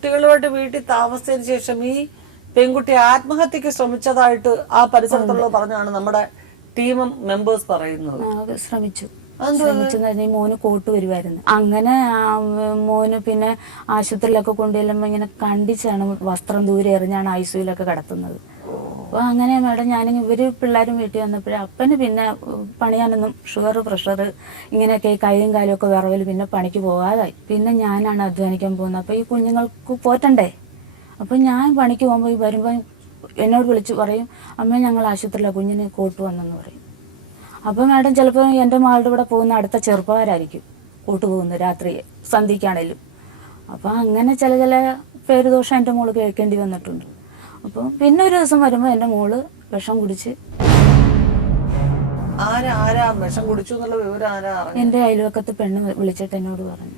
കുട്ടികളുമായിട്ട് വീട്ടിൽ താമസിച്ചതിന് ശേഷം ഈ പെൺകുട്ടി ആത്മഹത്യക്ക് ശ്രമിച്ചതായിട്ട് ആ പരിസരത്തുള്ള പറഞ്ഞാണ് നമ്മുടെ ടീം മെമ്പേഴ്സ് പറയുന്നത്. ശ്രമിച്ചു മോന് കോട്ട് വരുമായിരുന്നു. അങ്ങനെ മോന് പിന്നെ ആശുപത്രിയിലൊക്കെ കൊണ്ടുചെല്ലുമ്പോൾ ഇങ്ങനെ കണ്ടിച്ചാണ് വസ്ത്രം ദൂരെ എറിഞ്ഞാണ് ഐസിയുലൊക്കെ കിടത്തുന്നത്. അപ്പോൾ അങ്ങനെ മേഡം ഇവര് പിള്ളേരും വീട്ടിൽ വന്നപ്പോഴേ അപ്പന് പിന്നെ പണിയാനൊന്നും ഷുഗർ പ്രഷർ ഇങ്ങനെയൊക്കെ കൈയും കാലും ഒക്കെ വിറവൽ പിന്നെ പണിക്ക് പോകാതായി. പിന്നെ ഞാനാണ് അധ്വാനിക്കാൻ പോകുന്നത്. അപ്പോൾ ഈ കുഞ്ഞുങ്ങൾക്ക് പോറ്റണ്ടേ. അപ്പം ഞാൻ പണിക്ക് പോകുമ്പോൾ വരുമ്പോൾ എന്നോട് വിളിച്ച് പറയും, അമ്മ ഞങ്ങൾ ആശുപത്രിയിലാണ്, കുഞ്ഞിന് കോട്ട് വന്നെന്ന് പറയും. അപ്പോൾ മാഡം ചിലപ്പോൾ എൻ്റെ മകളുടെ കൂടെ പോകുന്ന അടുത്ത ചെറുപ്പക്കാരായിരിക്കും കൂട്ടു പോകുന്നത് രാത്രി സന്ധ്യയ്ക്കാണേലും. അപ്പോൾ അങ്ങനെ ചില പേരുദോഷം എൻ്റെ മോള് കേൾക്കേണ്ടി വന്നിട്ടുണ്ട്. അപ്പോൾ പിന്നെ ഒരു ദിവസം വരുമ്പോൾ എൻ്റെ മോള് വിഷം കുടിച്ച്. വിഷം കുടിച്ചു എന്നുള്ള വിവരം എൻ്റെ അയൽവക്കത്ത് പെണ്ണ് വിളിച്ചിട്ട് എന്നോട് പറഞ്ഞു.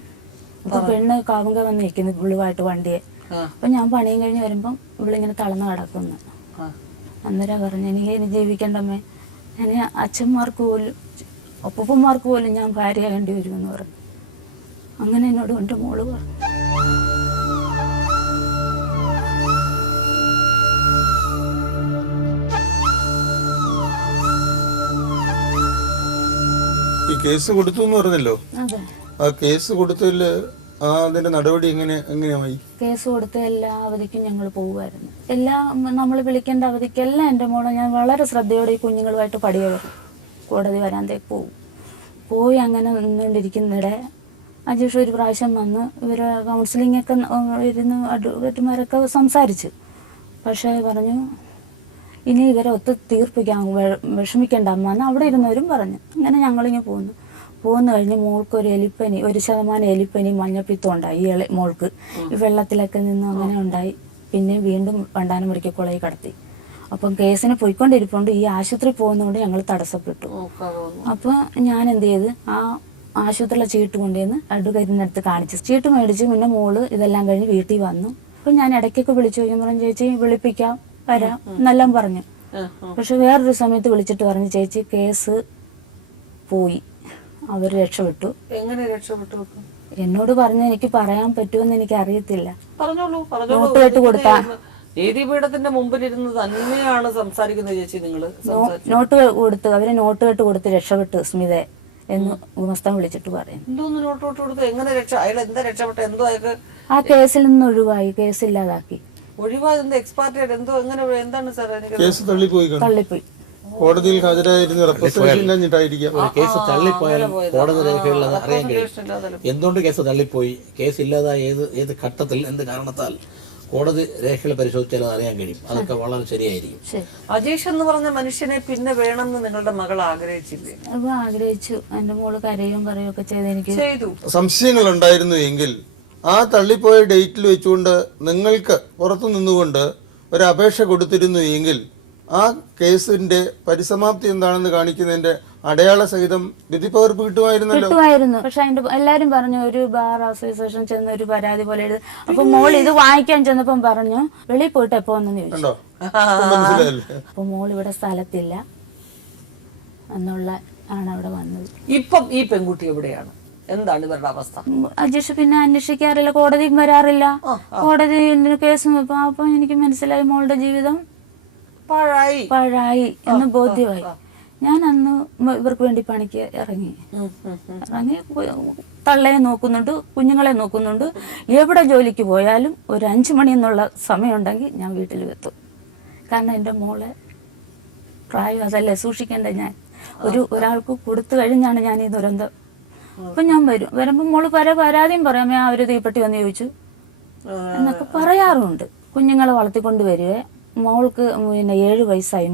അപ്പോൾ പെണ്ണ് കാവുങ്ക വന്ന് നിൽക്കുന്നു ഇവളുമായിട്ട് വണ്ടിയെ. അപ്പം ഞാൻ പണിയും കഴിഞ്ഞ് വരുമ്പം ഇവളിങ്ങനെ തളർന്ന് കിടക്കുന്നു. അന്നേരം പറഞ്ഞു, എനിക്ക് ജീവിക്കണ്ടമ്മേ, ഞാൻ അച്ഛന്മാർക്ക് പോലും ഒപ്പന്മാർക്ക് പോലും ഞാൻ ഭാര്യയാകേണ്ടി വരുമെന്ന് പറഞ്ഞു. അങ്ങനെ എന്നോട് എൻ്റെ മോള് പറഞ്ഞു. ഈ കേസ് കൊടുത്തു എന്ന് പറഞ്ഞല്ലോ, ആ കേസ് കൊടുത്തതില് അതിന്റെ നടപടി എങ്ങനെയായി? കേസ് കൊടുത്ത എല്ലാ അവധിക്കും ഞങ്ങൾ പോകുമായിരുന്നു. നമ്മൾ വിളിക്കേണ്ട അവധിക്കെല്ലാം എൻ്റെ മോളെ ഞാൻ വളരെ ശ്രദ്ധയോടെ ഈ കുഞ്ഞുങ്ങളുമായിട്ട് പടിയേറും കോടതി വരാന്തേക്ക് പോയി അങ്ങനെ നിന്നുകൊണ്ടിരിക്കുന്നിടെ അജീഷ് ഒരു പ്രാവശ്യം വന്ന് ഇവരെ കൗൺസിലിംഗ് ഒക്കെ ഇരുന്ന് അഡ്വക്കേറ്റുമാരൊക്കെ സംസാരിച്ചു. പക്ഷേ പറഞ്ഞു, ഇനി ഇവരെ ഒത്ത് തീർപ്പിക്കാൻ വിഷമിക്കേണ്ട അമ്മ എന്ന് അവിടെ ഇരുന്നവരും പറഞ്ഞു. അങ്ങനെ ഞങ്ങളിങ്ങനെ പോന്നു കഴിഞ്ഞ് മോൾക്ക് ഒരു എലിപ്പനി, 1% എലിപ്പനി മഞ്ഞപ്പിത്തം ഉണ്ടായി. ഈ മോൾക്ക് ഈ വെള്ളത്തിലൊക്കെ നിന്ന് അങ്ങനെ ഉണ്ടായി. പിന്നെ വീണ്ടും വണ്ടാനം മെഡിക്കൽ കോളേജിൽ കടത്തി. അപ്പം കേസിന് പോയിക്കൊണ്ടിരിപ്പുണ്ട്. ഈ ആശുപത്രി പോകുന്നതുകൊണ്ട് ഞങ്ങൾ തടസ്സപ്പെട്ടു. അപ്പോൾ ഞാൻ എന്ത് ചെയ്ത് ആ ആശുപത്രിയിലെ ചീട്ട് കൊണ്ടുവന്ന് അഡ്വക്കേറ്റിൻ്റെ അടുത്ത് കാണിച്ചു. ചീട്ട് മേടിച്ച് മുന്നേ മോള് ഇതെല്ലാം കഴിഞ്ഞ് വീട്ടിൽ വന്നു. അപ്പം ഞാൻ ഇടയ്ക്കൊക്കെ വിളിച്ചു ചോദിക്കുമ്പോൾ ചേച്ചി വിളിപ്പിക്കാം വരാം എന്നെല്ലാം പറഞ്ഞു. പക്ഷെ വേറൊരു സമയത്ത് വിളിച്ചിട്ട് പറഞ്ഞു, ചേച്ചി കേസ് പോയി, അവർ രക്ഷപ്പെട്ടു. എങ്ങനെ രക്ഷപ്പെട്ടു? എന്നോട് പറഞ്ഞു, എനിക്ക് പറയാൻ പറ്റുമെന്ന് എനിക്ക് അറിയത്തില്ല. നോട്ട് കേട്ട് കൊടുത്താ നീതിപീഠത്തിന്റെ മുമ്പിലിരുന്ന് തന്നെയാണ് സംസാരിക്കുന്നത് ചേച്ചി. നിങ്ങള് നോട്ട് കൊടുത്ത് അവര് നോട്ട് കേട്ട് കൊടുത്ത് രക്ഷപ്പെട്ടു സ്മിത എന്ന് ഗുമസ്തൻ വിളിച്ചിട്ട് പറയും. എന്തോന്ന് നോട്ട് കൊടുത്ത്? എങ്ങനെ അയാൾ എന്താ രക്ഷപ്പെട്ട? എന്തോ അയാൾക്ക് ആ കേസിൽ നിന്ന് ഒഴിവായി, കേസ് ഇല്ലാതാക്കി. ഒഴിവായത് എക്സ്പാർട്ട് എന്തോ എങ്ങനെ എന്താണ് സാർ? കേസ് തള്ളിപ്പോയി. കോടതിയിൽ ഹാജരായിരുന്ന കേസ് തള്ളിപ്പോയാലും കോടതി രേഖകളിൽ അത് അറിയാൻ കഴിയും. എന്തുകൊണ്ട് കേസ് തള്ളിപ്പോയി, കേസ് ഇല്ലാതായ ഏത് ഘട്ടത്തിൽ എന്ത് കാരണത്താൽ കോടതി രേഖകൾ പരിശോധിച്ചാൽ അത് അറിയാൻ കഴിയും. അതൊക്കെ വളരെ ശരിയായിരിക്കും. അജീഷ് എന്ന് പറഞ്ഞ മനുഷ്യനെ പിന്നെ വേണമെന്ന് നിങ്ങളുടെ മകൾ ആഗ്രഹിച്ചില്ലേ? ആഗ്രഹിച്ചു. എന്റെ മോള് കരയും പറയുകയൊക്കെ ചെയ്തു. സംശയങ്ങൾ ഉണ്ടായിരുന്നു എങ്കിൽ ആ തള്ളിപ്പോയ ഡേറ്റിൽ വെച്ചുകൊണ്ട് നിങ്ങൾക്ക് പുറത്തു നിന്നുകൊണ്ട് ഒരു അപേക്ഷ കൊടുത്തിരുന്നു എങ്കിൽ ആ കേസിന്റെ പരിസമാപ്തി എന്താണെന്ന് കാണിക്കുന്നതിന്റെ അടയാള സഹിതം വിധിപ്പകർപ്പ് കിട്ടുമായിരുന്നല്ലോ. പക്ഷെ അതിന്റെ എല്ലാരും പറഞ്ഞു, ഒരു ബാർ അസോസിയേഷൻ ചെന്ന് ഒരു പരാതി പോലെ എഴുതി. അപ്പൊ മോൾ ഇത് വാങ്ങിക്കാൻ ചെന്നപ്പം പറഞ്ഞു, വെളിയിൽ പോയിട്ട് എപ്പോ വന്നെന്ന് ചോദിച്ചു. അപ്പൊ മോൾ ഇവിടെ സ്ഥലത്തില്ല എന്നുള്ള ആണ് അവിടെ വന്നത്. ഇപ്പം ഈ പെൺകുട്ടി എവിടെയാണ്? എന്താണ് ഇവരുടെ അവസ്ഥ? അജീഷ് പിന്നെ അന്വേഷിക്കാറില്ല, കോടതിയും വരാറില്ല. കോടതി കേസ് അപ്പൊ എനിക്ക് മനസ്സിലായി മോളുടെ ജീവിതം പാഴായി എന്ന് ബോധ്യമായി. ഞാൻ അന്ന് ഇവർക്ക് വേണ്ടി പണിക്ക് ഇറങ്ങി തള്ളയെ നോക്കുന്നുണ്ട്, കുഞ്ഞുങ്ങളെ നോക്കുന്നുണ്ട്. എവിടെ ജോലിക്ക് പോയാലും ഒരു 5 മണി എന്നുള്ള സമയമുണ്ടെങ്കിൽ ഞാൻ വീട്ടിൽ എത്തും. കാരണം എൻ്റെ മോളെ പ്രായം അതല്ലേ സൂക്ഷിക്കേണ്ട. ഞാൻ ഒരാൾക്ക് കൊടുത്തു കഴിഞ്ഞാണ് ഞാൻ ഈ ദുരന്തം. അപ്പം ഞാൻ വരുമ്പോൾ മോള് പരാതിയും പറയാമേ, ആ ഒരു തീപ്പെട്ടി വന്ന് ചോദിച്ചു എന്നൊക്കെ പറയാറുണ്ട്. കുഞ്ഞുങ്ങളെ വളർത്തിക്കൊണ്ട് വരുവേ. മോൾക്ക് പിന്നെ 7 വയസ്സായി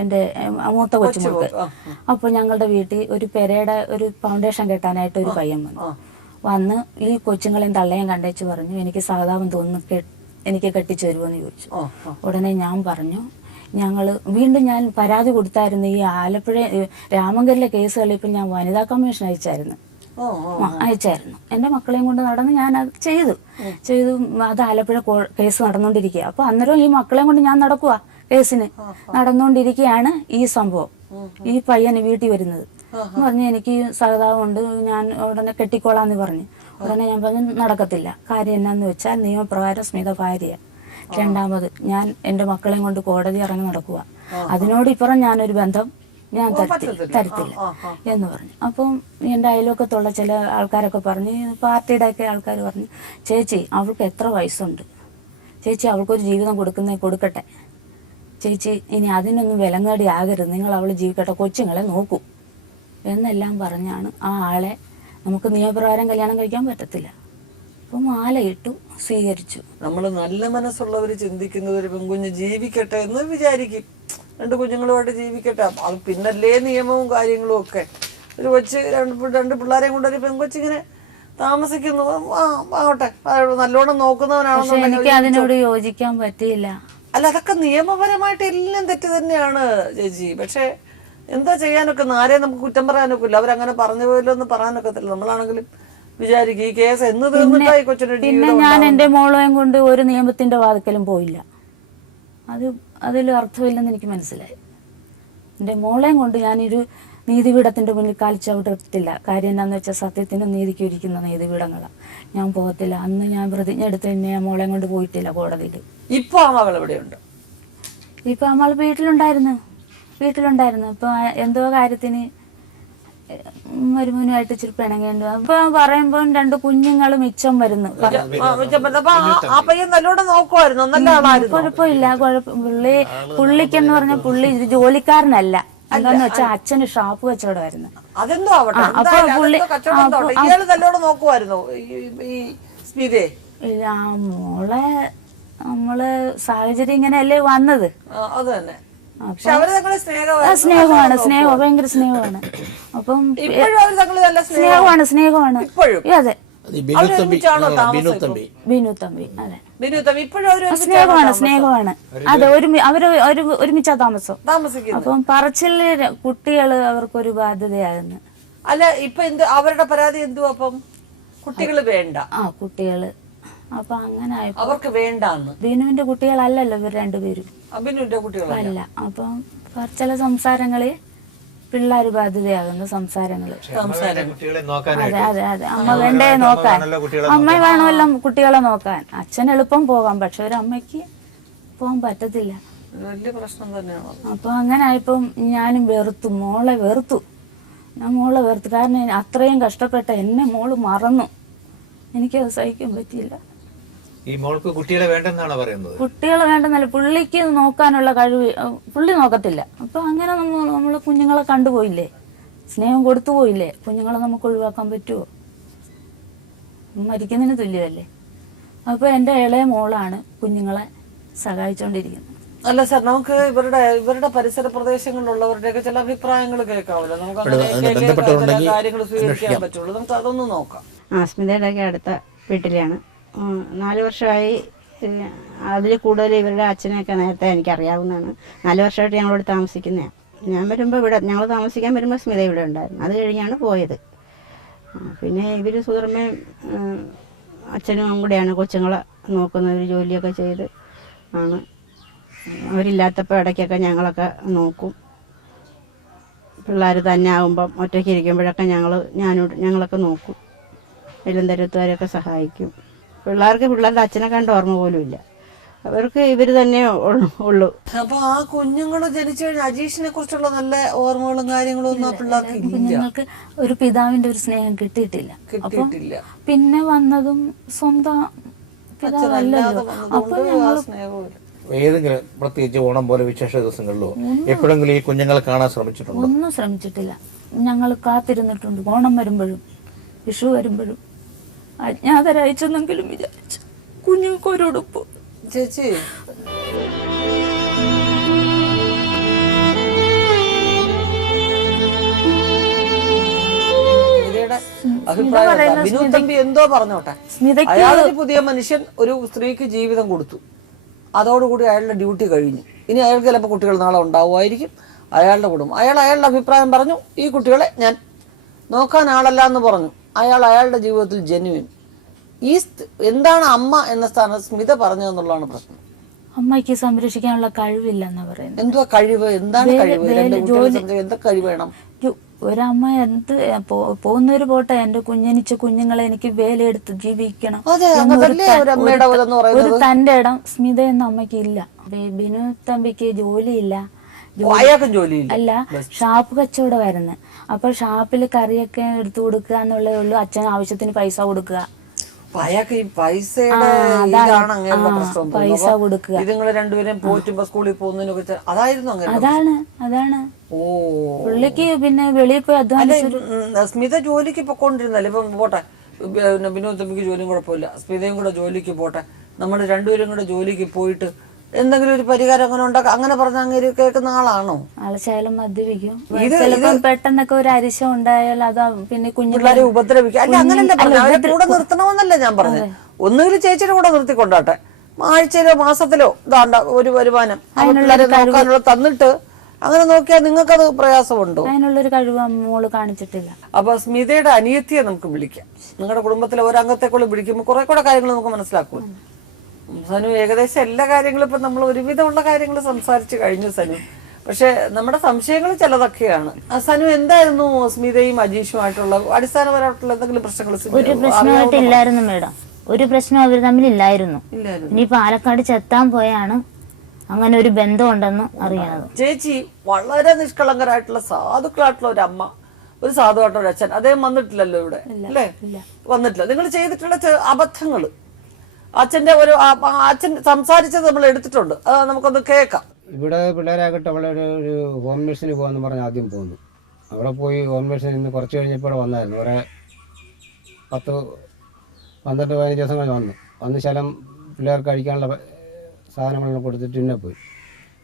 എൻ്റെ മൂത്ത കൊച്ചുമോൾക്ക്. അപ്പോൾ ഞങ്ങളുടെ വീട്ടിൽ ഒരു പെരയുടെ ഒരു ഫൗണ്ടേഷൻ കെട്ടാനായിട്ട് ഒരു പയ്യൻ വന്ന് ഈ കൊച്ചുങ്ങളെയും തള്ളയും കണ്ടേച്ച് പറഞ്ഞു, എനിക്ക് സഹതാപം തോന്നുന്നു, എനിക്ക് കെട്ടിച്ചു തരുമോയെന്ന് ചോദിച്ചു. ഉടനെ ഞാൻ പറഞ്ഞു, വീണ്ടും ഞാൻ പരാതി കൊടുത്തായിരുന്നു. ഈ ആലപ്പുഴ രാമങ്കലിലെ കേസ് കളിയപ്പോൾ ഞാൻ വനിതാ കമ്മീഷൻ അയച്ചായിരുന്നു. എൻ്റെ മക്കളെയും കൊണ്ട് നടന്ന് ഞാൻ അത് ചെയ്തു. അത് ആലപ്പുഴ കേസ് നടന്നുകൊണ്ടിരിക്കുക. അപ്പൊ അന്നേരം ഈ മക്കളെയും കൊണ്ട് ഞാൻ നടക്കുക, കേസിന് നടന്നുകൊണ്ടിരിക്കുകയാണ് ഈ സംഭവം. ഈ പയ്യന് വീട്ടിൽ വരുന്നത് പറഞ്ഞു, എനിക്ക് സഹതാപമുണ്ട്, ഞാൻ ഉടനെ കെട്ടിക്കോളാന്ന് പറഞ്ഞു. ഉടനെ ഞാൻ പറഞ്ഞു നടക്കത്തില്ല. കാര്യം എന്നാന്ന് വെച്ചാൽ നിയമപ്രകാരം സ്മിത ഭാര്യ, രണ്ടാമത് ഞാൻ എൻ്റെ മക്കളെയും കൊണ്ട് കോടതി ഇറങ്ങി നടക്കുക, അതിനോട് ഇപ്പുറം ഞാനൊരു ബന്ധം ഞാൻ തരത്തില്ല എന്ന് പറഞ്ഞു. അപ്പം എൻ്റെ അയൽവക്കത്തുള്ള ചില ആൾക്കാരൊക്കെ പറഞ്ഞ്, പാർട്ടിയുടെ ഒക്കെ ആൾക്കാർ പറഞ്ഞു, ചേച്ചി അവൾക്ക് എത്ര വയസ്സുണ്ട്, ചേച്ചി അവൾക്കൊരു ജീവിതം കൊടുക്കട്ടെ ചേച്ചി, ഇനി അതിനൊന്നും വിലങ്ങാടി ആകരുത്, നിങ്ങൾ അവൾ ജീവിക്കട്ടെ, കൊച്ചുങ്ങളെ നോക്കൂ എന്നെല്ലാം പറഞ്ഞാണ് ആ ആളെ നമുക്ക് നിയമപ്രകാരം കല്യാണം കഴിക്കാൻ പറ്റത്തില്ല. അപ്പം മാലയിട്ടു, സ്വീകരിച്ചു. നമ്മൾ നല്ല മനസ്സുള്ളവർ ചിന്തിക്കുന്നത് ഒരു പെൺകുഞ്ഞ് ജീവിക്കട്ടെ എന്ന് വിചാരിക്കും, 2 കുഞ്ഞുങ്ങളുമായിട്ട് ജീവിക്കട്ടെ. അത് പിന്നല്ലേ നിയമവും കാര്യങ്ങളും ഒക്കെ. ഒരു കൊച്ച് രണ്ട് പിള്ളേരെയും കൊണ്ട് ഒരു പെൺകൊച്ചിങ്ങനെ താമസിക്കുന്നു, ആവട്ടെ, നല്ലോണം എനിക്ക് നോക്കുന്നവനാണെന്നുണ്ടെങ്കിൽ അതിനോട് യോജിക്കാൻ പറ്റിയില്ല. അല്ല, അതൊക്കെ നിയമപരമായിട്ട് എല്ലാം തെറ്റ് തന്നെയാണ് ചേച്ചി. പക്ഷെ എന്താ ചെയ്യാനൊക്കെ, ആരെയും നമുക്ക് കുറ്റം പറയാനൊക്കെ ഇല്ല. അവരങ്ങനെ പറഞ്ഞു പോയല്ലോ എന്ന് പറയാനൊക്കത്തില്ല. നമ്മളാണെങ്കിലും വിചാരിക്കും ഈ കേസ് എന്ന് തീർന്നിട്ടായി കൊച്ചിന്റെ പിന്നെ ഞാൻ എൻ്റെ മോളെയും കൊണ്ട് ഒരു നിയമത്തിന്റെ വാതിക്കലും പോയില്ല. അതിൽ അർത്ഥമില്ലെന്ന് എനിക്ക് മനസ്സിലായി. എൻ്റെ മോളെയും കൊണ്ട് ഞാനൊരു നീതിപീഠത്തിന്റെ മുന്നിൽ കാലിച്ചവിട്ടില്ല. കാര്യം എന്താന്ന് വെച്ചാൽ സത്യത്തിനും നീതിക്കും ഇരിക്കുന്ന നീതിപീഠങ്ങളാണ്. ഞാൻ പോകത്തില്ല. അന്ന് ഞാൻ പ്രതിജ്ഞ എടുത്ത് തന്നെ ഞാൻ മോളെയും കൊണ്ട് പോയിട്ടില്ല കോടതിയിൽ. ഇപ്പൊ ആ മകൾ എവിടെയുണ്ട്? ഇപ്പൊ നമ്മൾ വീട്ടിലുണ്ടായിരുന്നു. ഇപ്പൊ എന്തോ കാര്യത്തിന് മരുമോനുമായിട്ട് ഇച്ചിരി പിണങ്ങേണ്ടു. അപ്പൊ പറയുമ്പോ 2 കുഞ്ഞുങ്ങൾ മിച്ചം വരുന്നു. ആ പയ്യൻ നല്ലോണം നോക്കുമായിരുന്നു, നല്ല ആളായിരുന്നു. കുഴപ്പമില്ല. പുള്ളിക്കെന്ന് പറഞ്ഞ പുള്ളി ജോലിക്കാരനല്ല. എന്താന്ന് വെച്ചാൽ അച്ഛന് ഷാപ്പ് കച്ചവടമായിരുന്നു. അതെന്തോ ആവട്ടെ, ഇയാള് നല്ലോണം നോക്കുമായിരുന്നു ഈ സ്മിതയെ? ഇല്ല, മോളെ നമ്മള് സാഹചര്യം ഇങ്ങനെയല്ലേ വന്നത്. അത് തന്നെ. സ്നേഹമാണ്, ഭയങ്കര സ്നേഹമാണ്. അപ്പം സ്നേഹമാണ്. അതെ, ബിനു തമ്പി, അതെ, സ്നേഹമാണ്. അതെ, അവര് ഒരുമിച്ചാ താമസിക്കുന്നത്. അപ്പം പറച്ചില് കുട്ടികള് അവർക്കൊരു ബാധ്യതയായിരുന്നു. അല്ല, ഇപ്പൊ അവരുടെ പരാതി എന്തു? അപ്പം കുട്ടികള് വേണ്ട. കുട്ടികള് അപ്പൊ അങ്ങനെ അവർക്ക് വേണ്ടാന്ന്. ബിനുവിന്റെ കുട്ടികളല്ലല്ലോ ഇവർ 2 പേരും. ബിനുവിന്റെ കുട്ടികളല്ല. അപ്പം ചില സംസാരങ്ങള് പിള്ളേര് ബാധ്യതയാകുന്ന സംസാരങ്ങള്. അതെ, അമ്മ വേണ്ടേ നോക്കാൻ, അമ്മ വേണമല്ലോ കുട്ടികളെ നോക്കാൻ. അച്ഛൻ എളുപ്പം പോകാം, പക്ഷെ ഒരു അമ്മയ്ക്ക് പോകാൻ പറ്റത്തില്ല. വലിയ പ്രശ്നം തന്നെയാണ്. അപ്പൊ അങ്ങനെ ആയപ്പം ഞാനും മോളെ വെറുത്തു. കാരണം അത്രയും കഷ്ടപ്പെട്ട എന്നെ മോള് മറന്നു. എനിക്കത് സഹിക്കാൻ പറ്റിയില്ല. ഈ മോൾക്ക് കുട്ടികളെ വേണ്ടെന്നാണ് പറയുന്നത്? കുട്ടികളെ വേണ്ടെന്നല്ല, പുള്ളിക്ക് നോക്കാനുള്ള കഴിവ് പുള്ളി നോക്കത്തില്ല. അപ്പൊ അങ്ങനെ നമ്മള് കുഞ്ഞുങ്ങളെ കണ്ടുപോയില്ലേ, സ്നേഹം കൊടുത്തു പോയില്ലേ, കുഞ്ഞുങ്ങളെ നമുക്ക് ഒഴിവാക്കാൻ പറ്റുമോ? മരിക്കുന്നതിന് തുല്യമല്ലേ. അപ്പൊ എൻ്റെ ഇളയ മോളാണ് കുഞ്ഞുങ്ങളെ സഹായിച്ചോണ്ടിരിക്കുന്നത്. അല്ല സാർ, നമുക്ക് ഇവരുടെ പരിസര പ്രദേശങ്ങളിലുള്ളവരുടെയൊക്കെ ചില അഭിപ്രായങ്ങൾ കേൾക്കാമല്ലോ. നമുക്ക് അങ്ങനെ കാര്യങ്ങൾ സ്വീകരിക്കാൻ പറ്റുള്ളൂ. നമുക്ക് അതൊന്ന് നോക്കാം. സ്മിതയുടെ ഒക്കെ അടുത്ത വീട്ടിലാണ്. 4 വർഷമായി. അതിൽ കൂടുതൽ ഇവരുടെ അച്ഛനെയൊക്കെ നേരത്തെ എനിക്കറിയാവുന്നതാണ്. 4 വർഷമായിട്ട് ഞങ്ങളോട് താമസിക്കുന്നതാണ്. ഞാൻ വരുമ്പോൾ ഞങ്ങൾ താമസിക്കാൻ വരുമ്പോൾ സ്മിത ഇവിടെ ഉണ്ടായിരുന്നു. അത് കഴിഞ്ഞാണ് പോയത്. പിന്നെ ഇവർ സുധർമ്മയും അച്ഛനും കൂടെയാണ് കൊച്ചുങ്ങളെ നോക്കുന്ന ഒരു ജോലിയൊക്കെ ചെയ്ത് ആണ്. അവരില്ലാത്തപ്പോൾ ഇടയ്ക്കൊക്കെ ഞങ്ങളൊക്കെ നോക്കും. പിള്ളേർ തന്നെ ആകുമ്പം ഒറ്റയ്ക്ക് ഇരിക്കുമ്പോഴൊക്കെ ഞങ്ങളൊക്കെ നോക്കും. എല്ലാം സഹായിക്കും. പിള്ളേരുടെ അച്ഛനെ കണ്ട ഓർമ്മ പോലും ഇല്ല. അവർക്ക് ഇവർ തന്നെ ഉള്ളൂ. അപ്പൊ ആ കുഞ്ഞുങ്ങൾ ജനിച്ചു കഴിഞ്ഞാൽ അജീഷിനെ കുറിച്ചുള്ള നല്ല ഓർമ്മകളും കാര്യങ്ങളും ഒന്നും ആ പിള്ളേർക്ക് ഇല്ല. കുഞ്ഞുങ്ങൾക്ക് ഒരു പിതാവിന്റെ ഒരു സ്നേഹം കിട്ടിയിട്ടില്ല. പിന്നെ വന്നതും സ്വന്തം പിതാവല്ലല്ലോ. അപ്പൊ ഏതെങ്കിലും പ്രത്യേകിച്ച് ഓണം പോലെ വിശേഷ ദിവസങ്ങളിലോ എപ്പോഴെങ്കിലും ഈ കുഞ്ഞുങ്ങളെ കാണാൻ ശ്രമിച്ചിട്ടുണ്ടോ? ഒന്നും ശ്രമിച്ചിട്ടില്ല. ഞങ്ങൾ കാത്തിരുന്നിട്ടുണ്ട്. ഓണം വരുമ്പോഴും വിഷു വരുമ്പോഴും അജ്ഞാതരയച്ചെന്നെങ്കിലും വിചാരിച്ചു കുഞ്ഞുങ്ങൾക്ക് ഒരുടുപ്പ്. ചേച്ചി, ബിനു തമ്പി എന്തോ പറഞ്ഞോട്ടെ, അയാളൊരു പുതിയ മനുഷ്യൻ ഒരു സ്ത്രീക്ക് ജീവിതം കൊടുത്തു. അതോടുകൂടി അയാളുടെ ഡ്യൂട്ടി കഴിഞ്ഞു. ഇനി അയാൾക്ക് ചിലപ്പോൾ കുട്ടികൾ നാളെ ഉണ്ടാവുമായിരിക്കും. അയാളുടെ കുടുംബം അയാളുടെ അഭിപ്രായം പറഞ്ഞു, ഈ കുട്ടികളെ ഞാൻ നോക്കാൻ ആളല്ല എന്ന് പറഞ്ഞു. അയാളുടെ ജീവിതത്തിൽ ജെന്യുവിൻ. എന്താണ് അമ്മ എന്ന സ്ഥാനം സ്മിത പറഞ്ഞതെന്നുള്ളതാണ് പ്രശ്നം. അമ്മയ്ക്ക് സംരക്ഷിക്കാനുള്ള കഴിവില്ലെന്ന് പറയുന്നത്. എന്തുവാ കഴിവ്? എന്താണ് കഴിവ്? എന്താ കഴിവ് വേണം? ഒരമ്മ എന്ത് പോകുന്നൊരു പോട്ടെ, എന്റെ കുഞ്ഞനിച്ച കുഞ്ഞുങ്ങളെ എനിക്ക് വേലയെടുത്ത് ജീവിക്കണം അതെ, എന്നൊരു അതല്ലേ ഒരു അമ്മയുടെ ഇതെന്ന് ഒരു പറയുന്നത്. തന്റെ ഇടം സ്മിത എന്ന അമ്മയ്ക്ക് ഇല്ല. ബിനു തമ്പിക്ക് ജോലിയില്ല. അയാൾക്കും ജോലിയില്ല. അല്ല, ഷാപ്പ് കച്ചവടമായിരുന്നു. അപ്പൊ ഷാപ്പിൽ കറിയൊക്കെ എടുത്തു കൊടുക്കുക എന്നുള്ളതേ ഉള്ളൂ. അച്ഛൻ ആവശ്യത്തിന് പൈസ കൊടുക്കുക. അപ്പൊ അയാൾക്ക് ഈ പൈസയുടെ ഇതാണ് അങ്ങനെയുള്ള പ്രശ്നം. പൈസ കൊടുക്കുക. ഇതുങ്ങളെ രണ്ടുപേരും പോറ്റുമ്പോ സ്കൂളിൽ പോകുന്നതിനൊക്കെ അതായിരുന്നു അങ്ങനെ. അതാണ് ഓ, പുള്ളിക്ക് പിന്നെ വെളിയിൽ പോയി അധ്വാനിച്ചു. സ്മിത ജോലിക്ക് പൊക്കോണ്ടിരുന്നല്ലേ. ഇപ്പം പോട്ടെ, പിന്നെ വിനോദ് തമ്മിക്ക് ജോലിയും കുഴപ്പമില്ല, സ്മിതയും കൂടെ ജോലിക്ക് പോട്ടെ, നമ്മൾ രണ്ടുപേരും കൂടെ ജോലിക്ക് പോയിട്ട് എന്തെങ്കിലും ഒരു പരിഹാരം അങ്ങനെ ഉണ്ടാക്കാം, അങ്ങനെ പറഞ്ഞ അങ്ങനെ കേൾക്കുന്ന ആളാണോ? ആളച്ചായാലും മദ്യപിക്കും. ചിലപ്പം പെട്ടെന്നൊക്കെ ഒരു അരിശം ഉണ്ടായാൽ അതാ പിന്നെ പിള്ളേരെ ഉപദ്രവിക്കും. അല്ല, അങ്ങനല്ല പറഞ്ഞത്, അവരെ കൂടെ നിർത്തണമെന്നല്ല ഞാൻ പറഞ്ഞത്. ഒന്നുകിൽ ചേച്ചിയുടെ കൂടെ നിർത്തിക്കൊണ്ടാട്ടെ, ആഴ്ചയിലോ മാസത്തിലോ ഇതാണ്ട ഒരു വരുമാനം പിള്ളേരെ നോക്കാനുള്ള തന്നിട്ട് അങ്ങനെ നോക്കിയാൽ നിങ്ങൾക്കത് പ്രയാസമുണ്ടോ? അതിനുള്ളൊരു കഴിവ് മോള് കാണിച്ചിട്ടില്ല. അപ്പൊ സ്മിതയുടെ അനിയത്തിയെ നമുക്ക് വിളിക്കാം. നിങ്ങളുടെ കുടുംബത്തിലെ ഒരംഗത്തെക്കുള്ള വിളിക്കുമ്പോൾ കുറെ കൂടെ കാര്യങ്ങൾ നമുക്ക് മനസ്സിലാക്കും. സനു ഏകദേശം എല്ലാ കാര്യങ്ങളും ഇപ്പൊ നമ്മൾ ഒരുവിധമുള്ള കാര്യങ്ങൾ സംസാരിച്ചു കഴിഞ്ഞു സനു. പക്ഷെ നമ്മുടെ സംശയങ്ങൾ ചിലതൊക്കെയാണ്. സനു, എന്തായിരുന്നു സ്മിതയും അജീഷുമായിട്ടുള്ള അടിസ്ഥാനപരമായിട്ടുള്ള എന്തെങ്കിലും പ്രശ്നങ്ങൾ? ഒരു പ്രശ്നമായിട്ടില്ലായിരുന്നു മേഡം, ഒരു പ്രശ്നം അവർ തമ്മിലില്ലായിരുന്നു. ഇനി പാലക്കാട് ചെത്താൻ പോയാണ് അങ്ങനെ ഒരു ബന്ധമുണ്ടെന്ന് അറിയണത്. ചേച്ചി വളരെ നിഷ്കളങ്കരായിട്ടുള്ള സാധുക്കളായിട്ടുള്ള ഒരു അമ്മ, ഒരു സാധുവായിട്ടുള്ള ഒരു അച്ഛൻ, അദ്ദേഹം വന്നിട്ടില്ലല്ലോ ഇവിടെ അല്ലേ? വന്നിട്ടില്ല. നിങ്ങൾ ചെയ്തിട്ടുള്ള അബദ്ധങ്ങള് അച്ഛന്റെ അച്ഛൻ സംസാരിച്ചത് നമ്മൾ എടുത്തിട്ടുണ്ട്, നമുക്കൊന്ന് കേൾക്കാം. ഇവിടെ പിള്ളേരാകട്ടെ അവളെ ഒരു ഹോം നേഴ്സിന് പോകാമെന്ന് പറഞ്ഞ് ആദ്യം പോന്നു. അവിടെ പോയി ഹോം നേഴ്സിന് ഇന്ന് കുറച്ച് കഴിഞ്ഞപ്പോൾ ഇവിടെ വന്നായിരുന്നു. ഒരു 10-12-15 ദിവസം കഴിഞ്ഞ് വന്ന് ശലം പിള്ളേർക്ക് കഴിക്കാനുള്ള സാധനങ്ങളെല്ലാം കൊടുത്തിട്ട് പിന്നെ പോയി.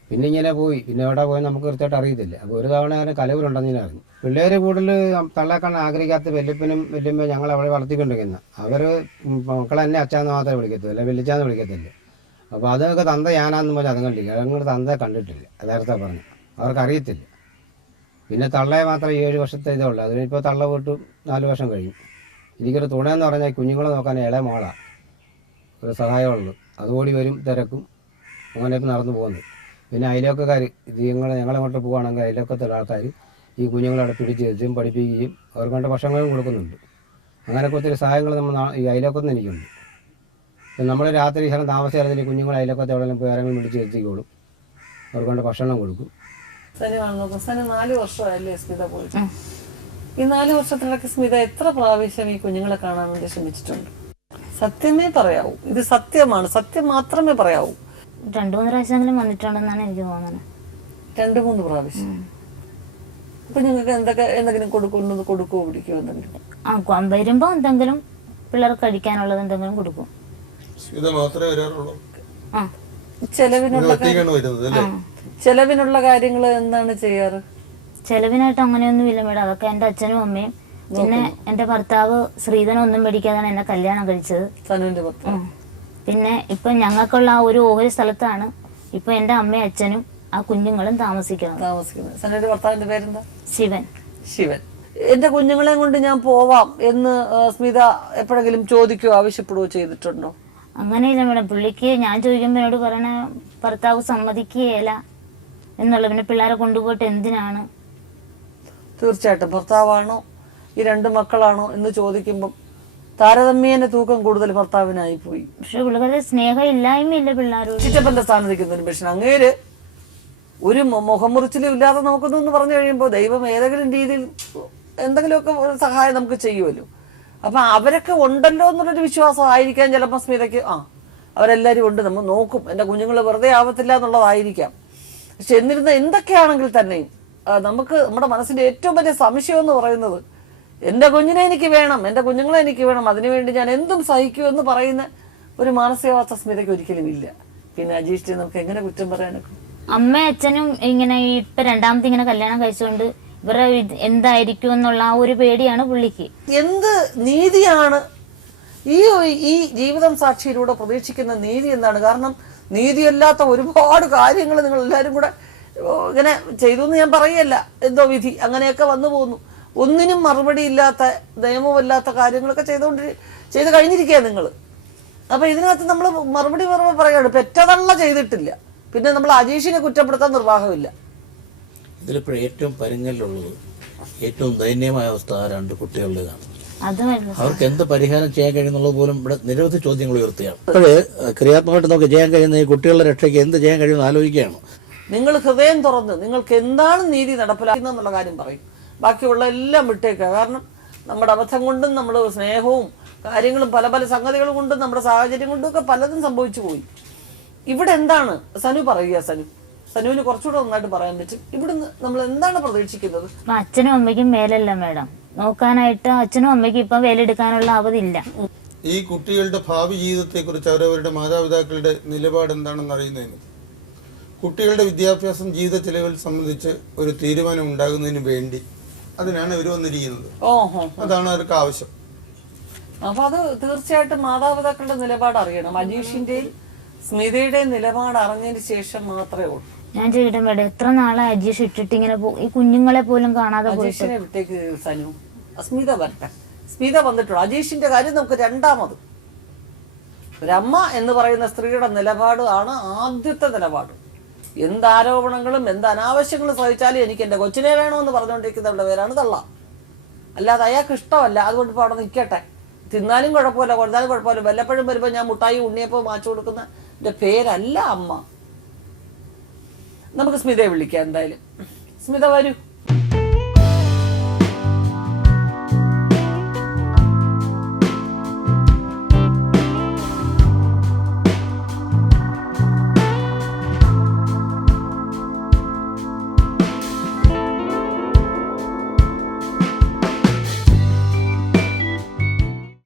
പിന്നെ ഇങ്ങനെ പോയി, പിന്നെ എവിടെ പോയി നമുക്ക് കൃത്യമായിട്ട് അറിയത്തില്ല. അപ്പോൾ ഒരു തവണ അങ്ങനെ കലവരുണ്ടെന്ന് ഞാൻ അറിഞ്ഞു. പിള്ളേർ കൂടുതൽ തള്ളേക്കാൻ ആഗ്രഹിക്കാത്ത വല്യപ്പനും വല്യമ്മ ഞങ്ങൾ അവളെ വളർത്തിക്കൊണ്ടിരിക്കുന്ന അവർ മക്കളെ എന്നെ അച്ഛാന്ന് മാത്രമേ വിളിക്കത്തുള്ളൂ, അല്ലെ വെല്ലിച്ചാന്ന് വിളിക്കത്തില്ല. അപ്പോൾ അതൊക്കെ തന്ത ഞാനാന്ന് പറഞ്ഞാൽ അതും കണ്ടില്ല, അതുകൊണ്ട് തന്ത കണ്ടിട്ടില്ല. നേരത്തെ പറഞ്ഞു അവർക്കറിയത്തില്ല. പിന്നെ തള്ളയെ മാത്രം 7 വർഷത്തെ ഇതേ ഉള്ളൂ. അതിനിപ്പോൾ തള്ള പോയിട്ട് 4 വർഷം കഴിഞ്ഞു. എനിക്കൊരു തുണയെന്ന് പറഞ്ഞാൽ കുഞ്ഞുങ്ങളെ നോക്കാൻ ഇളയ മോളാണ് ഒരു സഹായമുള്ളൂ. അതുകൂടി വരും, തിരക്കും, അങ്ങനെ ഇപ്പം നടന്നു പോകുന്നത്. പിന്നെ അയലൊക്കെക്കാർ ഇത് ഞങ്ങളങ്ങോട്ട് പോകുകയാണെങ്കിൽ അയലൊക്കത്തുള്ള ആൾക്കാർ ഈ കുഞ്ഞുങ്ങളവിടെ പിടിച്ച് പഠിപ്പിക്കുകയും അവർക്ക് വേണ്ട ഭക്ഷണങ്ങളും കൊടുക്കുന്നുണ്ട്. അങ്ങനെയൊക്കെ ഒത്തിരി സഹായങ്ങൾ നമ്മൾ ഈ അയലൊക്കത്ത് എനിക്കുണ്ട്. നമ്മൾ രാത്രി ശേഷം താമസിച്ചാൽ ഈ കുഞ്ഞുങ്ങൾ അയലൊക്കത്ത് എവിടെയെങ്കിലും പോയി ആരെങ്കിലും പിടിച്ച് എത്തിക്കോളും, അവർക്ക് വേണ്ട ഭക്ഷണം കൊടുക്കും. 4 വർഷമായല്ലേ സ്മിത പോയിട്ട്? ഈ 4 വർഷത്തിനിടയ്ക്ക് സ്മിത എത്ര പ്രാവശ്യം ഈ കുഞ്ഞുങ്ങളെ കാണാൻ വേണ്ടി ശ്രമിച്ചിട്ടുണ്ട്? സത്യമേ പറയാവൂ, ഇത് സത്യമാണ്, സത്യം മാത്രമേ പറയാവൂ. 2-3 പ്രാവശ്യമെങ്കിലും വന്നിട്ടുണ്ടെന്നാണ് എനിക്ക് തോന്നുന്നത്. 2-3 പ്രാവശ്യം. അപ്പൊ നിങ്ങൾക്ക് എന്തെങ്കിലും കൊടുക്കുവോ പിടിക്കുവോ എന്തെങ്കിലും? വരുമ്പോ എന്തെങ്കിലും പിള്ളേർക്ക് കഴിക്കാനുള്ളത് എന്തെങ്കിലും കൊടുക്കും. ഇത് മാത്രമേ വരാറുള്ളൂ. ചെലവിനുള്ള കാര്യങ്ങൾ എന്താണ് ചെയ്യാറ്? ചെലവിനായിട്ട് അങ്ങനെയൊന്നും ഇല്ല മേഡം, അതൊക്കെ എന്റെ അച്ഛനും അമ്മയും. പിന്നെ എന്റെ ഭർത്താവ് ശ്രീധനം ഒന്നും മേടിക്കാതാണ് എന്നെ കല്യാണം കഴിച്ചത്. പിന്നെ ഇപ്പൊ ഞങ്ങൾക്കുള്ള ആ ഒരു ഓഹരി സ്ഥലത്താണ് ഇപ്പൊ എന്റെ അമ്മയും അച്ഛനും ആ കുഞ്ഞുങ്ങളും താമസിക്കുന്നത്. സനുവിന്റെ ഭർത്താവിന്റെ പേരെന്താ? ശിവൻ. എന്റെ കുഞ്ഞുങ്ങളെ കൊണ്ട് ഞാൻ പോവാം എന്ന് സ്മിത എപ്പോഴെങ്കിലും ചോദിക്കുകയോ ആവശ്യപ്പെടുകയോ ചെയ്തിട്ടുണ്ടോ? അങ്ങനെയില്ല മേഡം, പുള്ളിക്ക് ഞാൻ ചോദിക്കുമ്പോൾ എന്നോട് പറയണ ഭർത്താവ് സമ്മതിക്കുകയില്ല എന്നുള്ള. പിന്നെ പിള്ളേരെ കൊണ്ടുപോയിട്ട് എന്തിനാണ്? തീർച്ചയായിട്ടും ഭർത്താവാണോ ഈ 2 മക്കളാണോ എന്ന് ചോദിക്കുമ്പോൾ താരതമ്യേന തൂക്കം കൂടുതൽ ഭർത്താവിനായി പോയി. പക്ഷെ പിള്ളേരുടെ സ്നേഹം ഇല്ലായ്മയില്ല പിള്ളേരോട്. ചിറ്റപ്പന്റെ സ്ഥാനം നിൽക്കുന്ന ഒരു മനുഷ്യൻ അങ്ങേര് ഒരു മുഖമുറിച്ചിലും ഇല്ലാതെ നമുക്കൊന്നും പറഞ്ഞു കഴിയുമ്പോൾ ദൈവം ഏതെങ്കിലും രീതിയിൽ എന്തെങ്കിലുമൊക്കെ ഒരു സഹായം നമുക്ക് ചെയ്യുമല്ലോ. അപ്പൊ അവരൊക്കെ ഉണ്ടല്ലോ എന്നുള്ളൊരു വിശ്വാസം ആയിരിക്കാം ചിലപ്പോൾ സ്മിതയ്ക്ക്. അവരെല്ലാവരും ഉണ്ട്, നമ്മൾ നോക്കും, എൻ്റെ കുഞ്ഞുങ്ങൾ വെറുതെ ആവത്തില്ല എന്നുള്ളതായിരിക്കാം. പക്ഷെ എന്നിരുന്ന എന്തൊക്കെയാണെങ്കിൽ തന്നെയും നമുക്ക് നമ്മുടെ മനസ്സിന്റെ ഏറ്റവും വലിയ സംശയം എന്ന് പറയുന്നത് എൻ്റെ കുഞ്ഞിനെ എനിക്ക് വേണം, എൻ്റെ കുഞ്ഞുങ്ങളെ എനിക്ക് വേണം, അതിനുവേണ്ടി ഞാൻ എന്തും സഹിക്കുമെന്ന് പറയുന്ന ഒരു മാനസികാവസ്ഥ സ്മിതയ്ക്ക് ഒരിക്കലും ഇല്ല. പിന്നെ അജീഷിനെ നമുക്ക് എങ്ങനെ കുറ്റം പറയാനൊക്കെ? അമ്മയും അച്ഛനും ഇങ്ങനെ ഇപ്പൊ രണ്ടാമത്തെ ഇങ്ങനെ കല്യാണം കഴിച്ചുകൊണ്ട് ഇവരുടെ എന്തായിരിക്കും എന്നുള്ള ആ ഒരു പേടിയാണ് പുള്ളിക്ക്. എന്ത് നീതിയാണ് ഈ ജീവിതം സാക്ഷിയിലൂടെ പ്രതീക്ഷിക്കുന്ന നീതി എന്താണ്? കാരണം നീതിയല്ലാത്ത ഒരുപാട് കാര്യങ്ങൾ നിങ്ങൾ എല്ലാവരും കൂടെ ഇങ്ങനെ ചെയ്തു എന്ന് ഞാൻ പറയല്ല, എന്തോ വിധി അങ്ങനെയൊക്കെ വന്നു പോകുന്നു. ഒന്നിനും മറുപടി ഇല്ലാത്ത നിയമമില്ലാത്ത കാര്യങ്ങളൊക്കെ ചെയ്ത് കഴിഞ്ഞിരിക്കുക നിങ്ങൾ. അപ്പൊ ഇതിനകത്ത് നമ്മൾ മറുപടി പറയാണ്, പെറ്റതള്ള ചെയ്തിട്ടില്ല, പിന്നെ നമ്മൾ അജീഷിനെ കുറ്റപ്പെടുത്താൻ നിർവാഹമില്ല. ഇതിലിപ്പോൾ ഏറ്റവും പരിങ്ങലുള്ളത് ഏറ്റവും ദയനീയമായ അവസ്ഥ ആ 2 കുട്ടികളുടേതാണ്. അത് മതി. അവർക്ക് എന്ത് പരിഹാരം ചെയ്യാൻ കഴിയുന്നുള്ളത് പോലും ഇവിടെ നിരവധി ചോദ്യങ്ങൾ ഉയർത്തുകയാണ്. അപ്പോൾ ക്രിയാത്മകമായിട്ട് നമുക്ക് ചെയ്യാൻ കഴിയുന്ന ഈ കുട്ടികളുടെ രക്ഷയ്ക്ക് എന്ത് ചെയ്യാൻ കഴിയുമെന്ന് ആലോചിക്കുകയാണ്. നിങ്ങൾ ഹൃദയം തുറന്ന് നിങ്ങൾക്ക് എന്താണ് നീതി നടപ്പിലാക്കുന്നുള്ള കാര്യം പറയും. ബാക്കിയുള്ള എല്ലാം വിട്ടേക്കുക. കാരണം നമ്മുടെ അബദ്ധം കൊണ്ടും നമ്മൾ സ്നേഹവും കാര്യങ്ങളും പല പല സംഗതികളും കൊണ്ടും നമ്മുടെ സാഹചര്യം കൊണ്ടും ഒക്കെ പലതും സംഭവിച്ചു പോയി. ഇവിടെ എന്താണ് സനു പറയുക? സനുവിന് കുറച്ചുകൂടെ നന്നായിട്ട് പറയാൻ പറ്റും. ഇവിടുന്ന് നമ്മൾ എന്താണ് പ്രതീക്ഷിക്കുന്നത്? അച്ഛനും അമ്മയ്ക്കും മേലല്ല മേഡം നോക്കാനായിട്ട്. അച്ഛനും അമ്മയ്ക്കും ഇപ്പം വേലെടുക്കാനുള്ള അവധിയില്ല. ഈ കുട്ടികളുടെ ഭാവി ജീവിതത്തെക്കുറിച്ച് അവരവരുടെ മാതാപിതാക്കളുടെ നിലപാട് എന്താണെന്ന് അറിയുന്നതിന് കുട്ടികളുടെ വിദ്യാഭ്യാസം ജീവിത ചെലവുകൾ സംബന്ധിച്ച് ഒരു തീരുമാനം ഉണ്ടാകുന്നതിന് വേണ്ടി അതിനാണ് ഇവർ വന്നിരിക്കുന്നത്. അതാണ് അവർക്ക് ആവശ്യം. അപ്പൊ അത് തീർച്ചയായിട്ടും മാതാപിതാക്കളുടെ നിലപാട് അറിയണം. അജീഷിന്റെയും സ്മിതയുടെയും നിലപാട് അറിഞ്ഞതിന് ശേഷം മാത്രമേ ഉള്ളൂ. ഞാൻ ചോദിക്കട്ടെ മേഡം, എത്ര നാളെ അജീഷ് ഇട്ടിട്ട് ഇങ്ങനെ ഈ കുഞ്ഞുങ്ങളെ പോലും കാണാതെ പോയിട്ട്? അജീഷിനെ വിട്ടേക്ക് സനു. സ്മിത വരട്ടെ. സ്മിത വന്നിട്ടുള്ളൂ. അജീഷിന്റെ കാര്യം നമുക്ക് രണ്ടാമത്. ഒരമ്മ എന്ന് പറയുന്ന സ്ത്രീയുടെ നിലപാട് ആണ് ആദ്യത്തെ നിലപാട്. എന്ത് ആരോപണങ്ങളും എന്ത് അനാവശ്യങ്ങളും സഹിച്ചാലും എനിക്ക് എൻ്റെ കൊച്ചിനെ വേണമെന്ന് പറഞ്ഞുകൊണ്ടിരിക്കുന്നവരുടെ പേരാണ് തള്ള. അല്ലാതെ അയാൾക്ക് ഇഷ്ടമല്ല, അതുകൊണ്ട് ഇപ്പോൾ അവിടെ നിൽക്കട്ടെ, തിന്നാലും കുഴപ്പമില്ല, കൊടുത്താലും കുഴപ്പമില്ല, വല്ലപ്പോഴും വരുമ്പോൾ ഞാൻ മുട്ടായി ഉണ്ണിയപ്പോൾ മാച്ചു കൊടുക്കുന്ന എൻ്റെ പേരല്ല അമ്മ. നമുക്ക് സ്മിതയെ വിളിക്കാം. എന്തായാലും സ്മിത വരൂ.